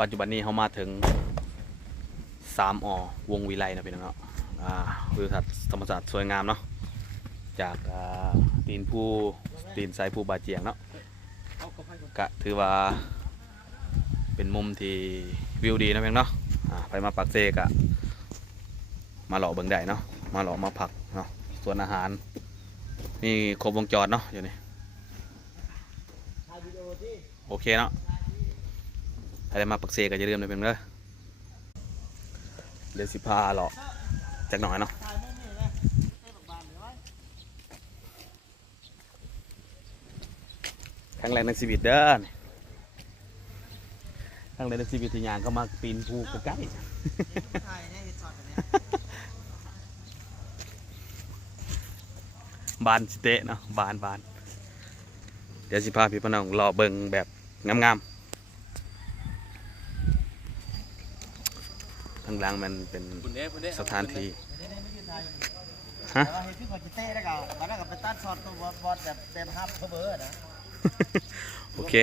ปัจจุบันนี้เขามาถึง3 วงวิไลนะพี่น้องเนาะวิวทัศน์ธรรมศาสตร์สวยงามเนาะจากตีนสายภูบาเจียงเนาะก็ถือว่าเป็นมุมที่วิวดีนะเพียงเนาะไปมาปักเซกะมาหล่อเบิ่งได้เนาะมาหล่อมาผักเนาะส่วนอาหารนี่ครบวงจรเนาะอยู่นี่โอเคเนาะถ้าได้มาปักเซก็จะเริ่มเลยเพียงเด้อเดี๋ยวสิพาหล่อจากหน่อยเนาะครั้งแรกในชีวิตเด้อครั้งแรกในชีวิตที่ยางก็มาปีนภูใกล้บานสิเตะเนาะบานเดี๋ยวสิพาพี่พน้องรอเบิ่งแบบงามๆทางหลังมันเป็นสถานที่ฮะโอเค